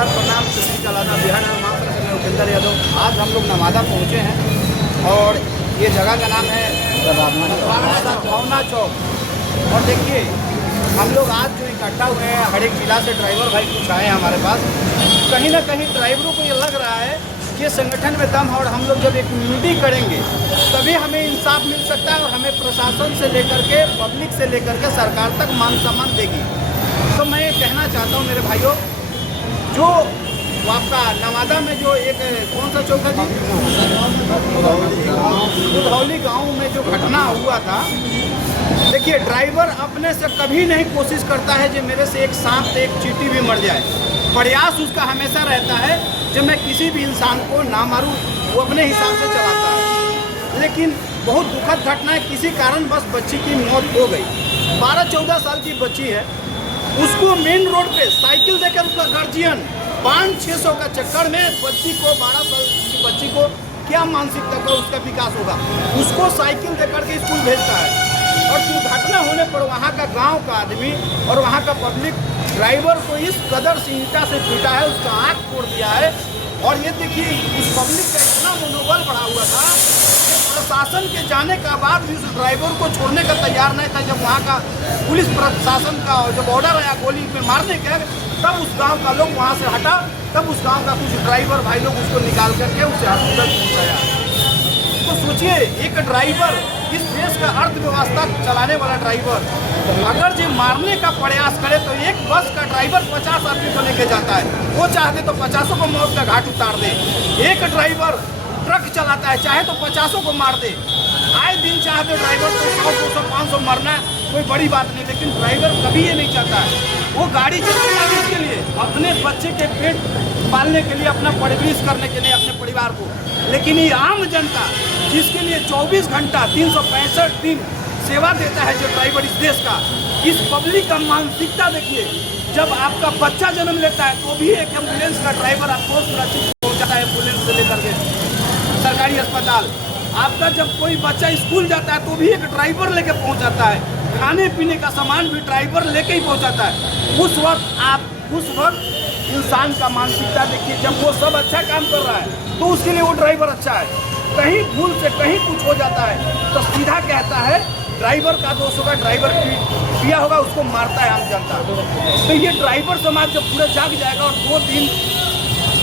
नमस्कार, प्रणाम, सुश्री कलाना बिहार निर्माण से मैं उपेंद्र यादव। आज हम लोग नवादा पहुँचे हैं और ये जगह का नाम है भावना चौक। और देखिए, हम लोग आज जो इकट्ठा हुए हैं, हर एक जिला से ड्राइवर भाई कुछ आए हैं हमारे पास। कहीं ना कहीं ड्राइवरों को ये लग रहा है कि संगठन में दम है और हम लोग जब एक यूनिटी करेंगे तभी हमें इंसाफ मिल सकता है और हमें प्रशासन से लेकर के, पब्लिक से लेकर के सरकार तक मान सम्मान देगी। तो मैं ये कहना चाहता हूँ मेरे भाइयों, जो आपका नवादा में जो एक कौन सा चौक है जी, दुधौली गांव में जो घटना हुआ था, देखिए ड्राइवर अपने से कभी नहीं कोशिश करता है कि मेरे से एक सांप से एक चींटी भी मर जाए। प्रयास उसका हमेशा रहता है जब मैं किसी भी इंसान को ना मारूं, वो अपने हिसाब से चलाता है। लेकिन बहुत दुखद घटना है, किसी कारण बस बच्ची की मौत हो गई। 12-14 साल की बच्ची है, उसको मेन रोड पे साइकिल देकर उसका गार्जियन 500-600 का चक्कर में बच्ची को, 12 साल की बच्ची को क्या मानसिकता का उसका विकास होगा, उसको साइकिल देकर के स्कूल भेजता है। और दुर्घटना होने पर वहाँ का गांव का आदमी और वहाँ का पब्लिक ड्राइवर को इस कदर से ईंटा से पीटा है, उसका आँख तोड़ दिया है। और ये देखिए, उस पब्लिक का इतना मनोबल बढ़ा हुआ था कि प्रशासन के जाने का बाद भी उस ड्राइवर को छोड़ने का तैयार नहीं था। जब वहाँ का पुलिस प्रशासन का जब ऑर्डर आया गोली में मारने का, तब उस गांव का लोग वहाँ से हटा, तब उस गांव का कुछ ड्राइवर भाई लोग उसको निकाल करके उसे हॉस्पिटल पहुँचाया। तो सोचिए, एक ड्राइवर, इस देश का अर्थव्यवस्था चलाने वाला ड्राइवर, अगर जो मारने का प्रयास करे तो एक बस का ड्राइवर 50 आदमी को लेके जाता है, वो चाहते तो 50 को मौत का घाट उतार दे। एक ड्राइवर ट्रक चलाता है, चाहे तो 50 को मार दे। आए दिन चाहते ड्राइवर को 100, 200, 500 मरना कोई बड़ी बात नहीं, लेकिन ड्राइवर कभी ये नहीं चाहता है। वो गाड़ी चलाता है इसके लिए, अपने बच्चे के पेट पालने के लिए, अपना परवरिश करने के लिए, अपने परिवार को। लेकिन ये आम जनता जिसके लिए 24 घंटा 365 दिन सेवा देता है जो ड्राइवर इस देश का, इस पब्लिक का मानसिकता देखिए। जब आपका बच्चा जन्म लेता है तो भी एक एम्बुलेंस का ड्राइवर आपको सुरक्षित पहुँचाता है, एम्बुलेंस से लेकर के सरकारी अस्पताल। आपका जब कोई बच्चा स्कूल जाता है तो भी एक ड्राइवर लेके पहुँचाता है। खाने पीने का सामान भी ड्राइवर लेके ही पहुँचाता है। उस वक्त इंसान का मानसिकता देखिए, जब वो सब अच्छा काम कर रहा है तो उसके लिए वो ड्राइवर अच्छा है। कहीं भूल से कहीं कुछ हो जाता है तो सीधा कहता है ड्राइवर का दोष होगा, ड्राइवर पिया होगा, उसको मारता है आम जनता। तो ये ड्राइवर समाज जब पूरा जाग जाएगा और 2 दिन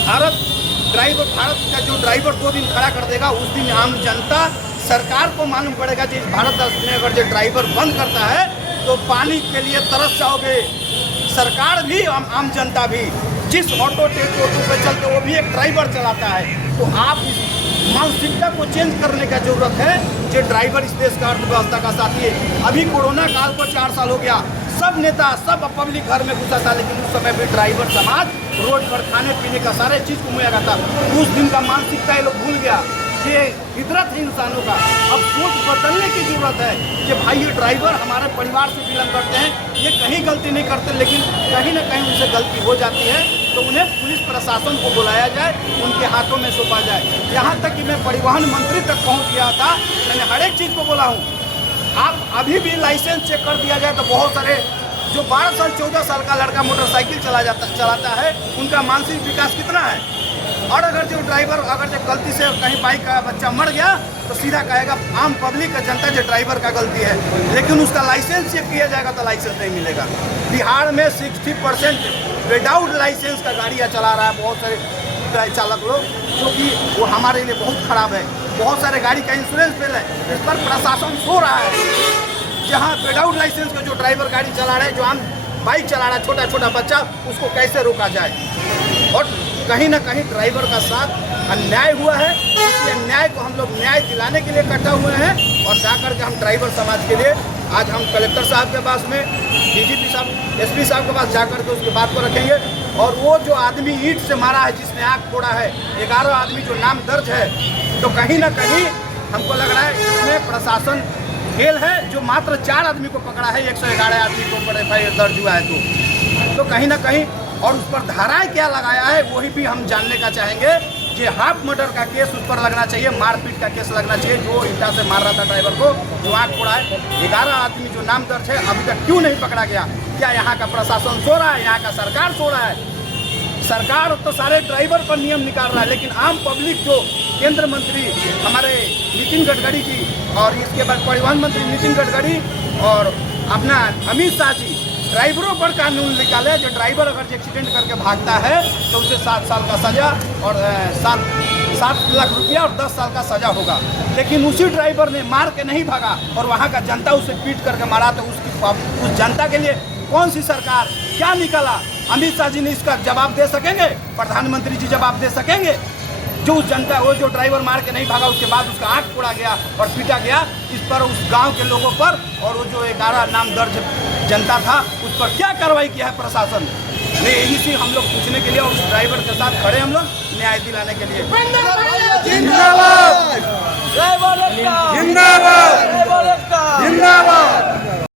भारत का जो ड्राइवर 2 दिन खड़ा कर देगा, उस दिन आम जनता, सरकार को मालूम पड़ेगा कि भारत देश में अगर जो ड्राइवर बंद करता है तो पानी के लिए तरस जाओगे। सरकार भी, आम जनता भी। जिस ऑटो पे चलते वो भी एक ड्राइवर चलाता है। तो आप इस मानसिकता को चेंज करने का जरूरत है। जो ड्राइवर इस देश का अर्थव्यवस्था का साथी है। अभी कोरोना काल को 4 साल हो गया, सब नेता, सब पब्लिक घर में घुसा था, लेकिन उस समय भी ड्राइवर समाज रोड पर खाने पीने का सारे चीज़ को मुहैया था। उस दिन का मानसिकता ये लोग भूल गया। ये फितरत है इंसानों का। अब सोच बदलने की जरूरत है कि भाई ये ड्राइवर हमारे परिवार से बिलोंग करते हैं, ये कहीं गलती नहीं करते, लेकिन कहीं ना कहीं उनसे गलती हो जाती है तो उन्हें पुलिस प्रशासन को बुलाया जाए, उनके हाथों में सौंपा जाए। यहाँ तक कि मैं परिवहन मंत्री तक पहुँच गया था, मैंने हर एक चीज़ को बोला हूँ। आप अभी भी लाइसेंस चेक कर दिया जाए तो बहुत सारे जो 12 साल 14 साल का लड़का मोटरसाइकिल चलाता है, उनका मानसिक विकास कितना है। और अगर जो ड्राइवर, अगर जो गलती से कहीं बाइक का बच्चा मर गया तो सीधा कहेगा आम पब्लिक का, जनता जो ड्राइवर का गलती है, लेकिन उसका लाइसेंस चेक किया जाएगा तो लाइसेंस नहीं मिलेगा। बिहार में 60% विदाउट लाइसेंस का गाड़ियाँ चला रहा है बहुत सारे चालक लोग, जो कि वो हमारे लिए बहुत खराब है। बहुत सारे गाड़ी का इंश्योरेंस फेल है, इस पर प्रशासन सो रहा है। जहाँ विदाउट लाइसेंस का जो ड्राइवर गाड़ी चला रहे हैं, जो आम बाइक चला रहा है, छोटा छोटा बच्चा, उसको कैसे रोका जाए। और कहीं ना कहीं ड्राइवर का साथ अन्याय हुआ है। इस अन्याय को हम लोग न्याय दिलाने के लिए इकट्ठा हुए हैं और जाकर के हम ड्राइवर समाज के लिए आज हम कलेक्टर साहब के पास में, डीजीपी साहब, एसपी साहब के पास जाकर के उसकी बात को रखेंगे। और वो जो आदमी ईंट से मारा है, जिसने आँख फोड़ा है, 11 आदमी जो नाम दर्ज है, तो कहीं ना कहीं हमको लग रहा है इसमें प्रशासन फेल है। जो मात्र 4 आदमी को पकड़ा है, 111 आदमी को FIR दर्ज हुआ है, तो कहीं ना कहीं, और उस पर धाराएं क्या लगाया है वही भी हम जानने का चाहेंगे। ये हाफ मर्डर का केस उस पर लगना चाहिए, मारपीट का केस लगना चाहिए, जो ईंटा से मार रहा था ड्राइवर को, जो आँख फोड़ा है। 11 आदमी जो नाम दर्ज है, अभी तक क्यों नहीं पकड़ा गया? क्या यहाँ का प्रशासन सो रहा है? यहाँ का सरकार सो रहा है? सरकार तो सारे ड्राइवर पर नियम निकाल रहा है, लेकिन आम पब्लिक जो केंद्र मंत्री हमारे नितिन गडकरी जी और इसके बाद परिवहन मंत्री नितिन गडकरी और अपना अमित शाह जी ड्राइवरों पर कानून निकाले। जो ड्राइवर अगर एक्सीडेंट करके भागता है तो उसे 7 साल का सज़ा और 7 लाख रुपया और 10 साल का सज़ा होगा। लेकिन उसी ड्राइवर ने मार के नहीं भागा और वहाँ का जनता उसे पीट करके मारा, तो उस जनता के लिए कौन सी सरकार क्या निकाला? अमित शाह जी ने इसका जवाब दे सकेंगे? प्रधानमंत्री जी जवाब दे सकेंगे? जो उस जनता, वो जो ड्राइवर मार के नहीं भागा, उसके बाद उसका आँख फोड़ा गया और पीटा गया, इस पर उस गांव के लोगों पर और वो जो 11 नाम दर्ज जनता था उस पर क्या कार्रवाई किया है प्रशासन ने? यही से हम लोग पूछने के लिए और उस ड्राइवर के साथ खड़े हम लोग न्याय दिलाने के लिए। जिंदाबाद जिंदाबाद जिंदाबाद।